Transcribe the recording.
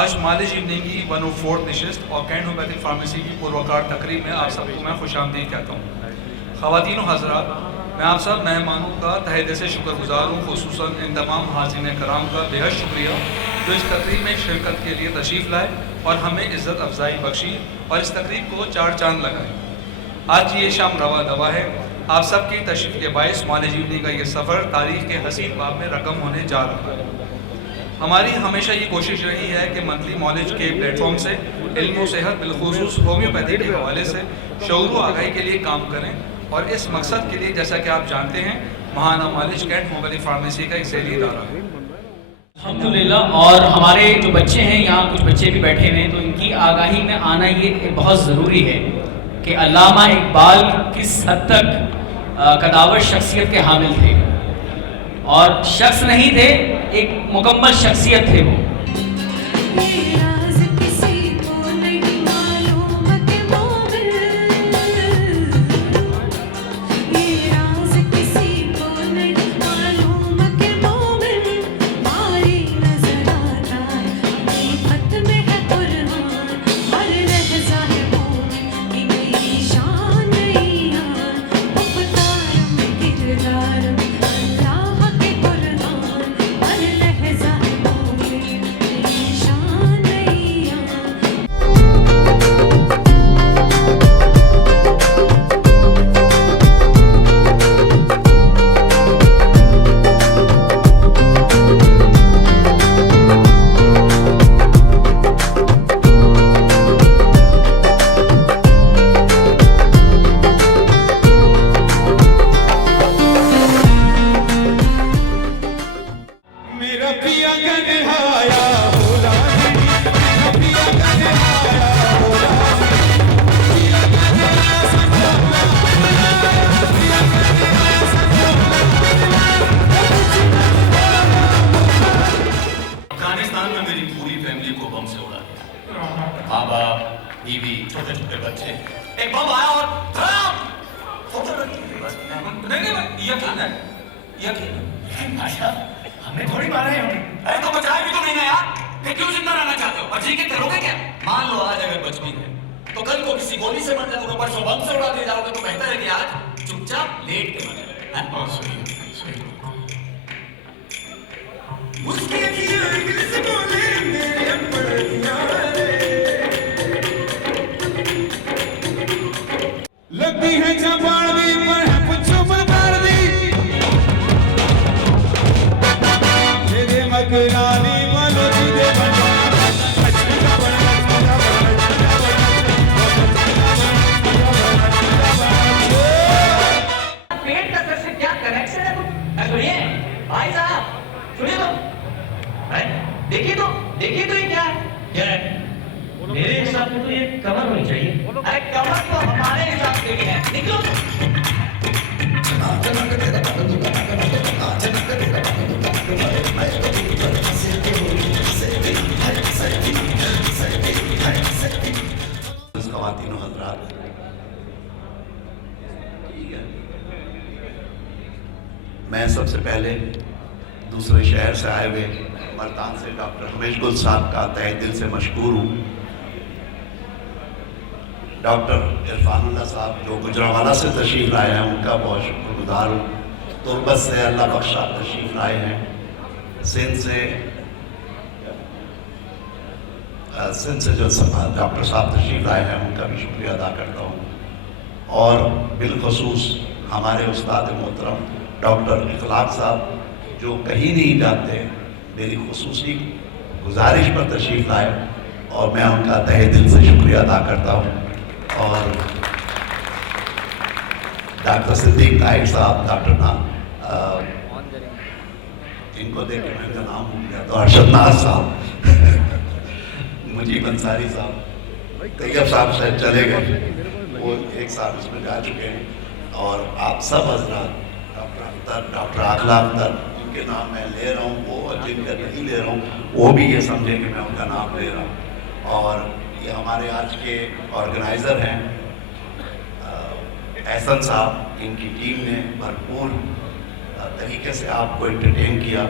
आज मालिश इवनिंग की 104th नशिस्त और कैंट होम्योपैथिक फार्मेसी की पुरवकार तकरीब में आप सबको मैं खुशामदीद कहता हूँ। ख़वातीन और हज़रात, मैं आप सब मेहमानों का तहे दिल से शुक्रगुजार हूँ, खुसूसन इन तमाम हाज़िरीन कराम का बेहद शुक्रिया जो इस तकरीब में शिरकत के लिए तशरीफ़ लाए और हमें इज़्ज़त अफजाई बख्शी और इस तकरीब को चार चांद लगाए। आज ये शाम रवा दवा है। आप सबकी तशरीफ़ के बायस मालिश इवनिंग का ये सफ़र तारीख़ के हसीन बाब में रकम होने जा रहा है। हमारी हमेशा ये कोशिश रही है कि मंथली मॉलेज के प्लेटफॉर्म से इल्म व सेहत बिलखुसूस होम्योपैथी के हवाले से शऊर व आगाही के लिए काम करें और इस मकसद के लिए जैसा कि आप जानते हैं महाना मॉलेज कैंट होम्योपैथिक फार्मेसी का एक ज़ैली इदारा है। अल्हम्दुलिल्लाह। और हमारे जो बच्चे हैं, यहाँ कुछ बच्चे भी बैठे हुए हैं, तो इनकी आगाही में आना ये बहुत ज़रूरी है कि अल्लामा इकबाल किस हद तक कदावर शख्सियत के हामिल थे और शख्स नहीं थे, एक मुकम्मल शख्सियत थे वो। माँ बाप, बीवी, छोटे छोटे बच्चे, एक बम आया और नहीं यकीन है, यकीन आशा हमने थोड़ी मारा है। अरे तो बचाए भी तो नहीं ना यार, फिर क्यों जिंदा रहना चाहते हो और जी के करोगे क्या? मान लो आज अगर बच भी गए तो कल को किसी गोली से मर जाओगे, परसों बम से उड़ा दिए जाओगे, तो बेहतर है कि आज चुपचाप लेट के मर जाओ। सही लगती है चपाड़ी पर है पुच्छो बरबार दी ये दे मकरानी वालो तुझे पेट का से क्या कनेक्शन है? सुनिए भाई साहब, सुनिए तो देखिए तो ये क्या है? मेरे हिसाब से तो ये कमर होनी चाहिए। अरे कमर तो हमारे हिसाब से भी है। निकलो। ख़वातीन और हज़रात, मैं सबसे पहले दूसरे शहर से आए हुए मर्दान से डॉक्टर हमेश गुल साहब का तहे दिल से मशकूर हूँ। डॉक्टर इरफानुल्लाह साहब जो गुजरावाला से तशरीफ़ लाए हैं उनका बहुत शुक्रगुजार हूँ। तुर्बत से अल्लाह बख्शा तशरीफ़ लाए हैं। सिंध से सिंध से जो डॉक्टर साहब तशरीफ लाए हैं उनका भी शुक्रिया अदा करता हूँ, और बिलखसूस हमारे उस्ताद मोहतरम डॉक्टर इखलाक साहब जो कहीं नहीं जाते, मेरी खुसूसी गुजारिश पर तशरीफ लाए और मैं उनका तहे दिल से शुक्रिया अदा करता हूँ। और डॉक्टर सिद्दीक नाइक साहब, डॉक्टर इनको देख के मैं नाम भूल गया, तो अरशद नाज साहब, मुजीब अंसारी साहब, तैयब साहब शायद चले गए, वो एक साल उसमें जा चुके हैं, और आप सब हजरात, डॉक्टर अख्तर, डॉक्टर आखला अख्तर, जिनके नाम मैं ले रहा हूँ, वो जिनका नहीं ले रहा हूँ वो भी ये समझे कि मैं उनका नाम ले रहा हूँ। और ये हमारे आज के ऑर्गेनाइज़र हैं एहसन साहब, इनकी टीम ने भरपूर तरीके से आपको एंटरटेन किया।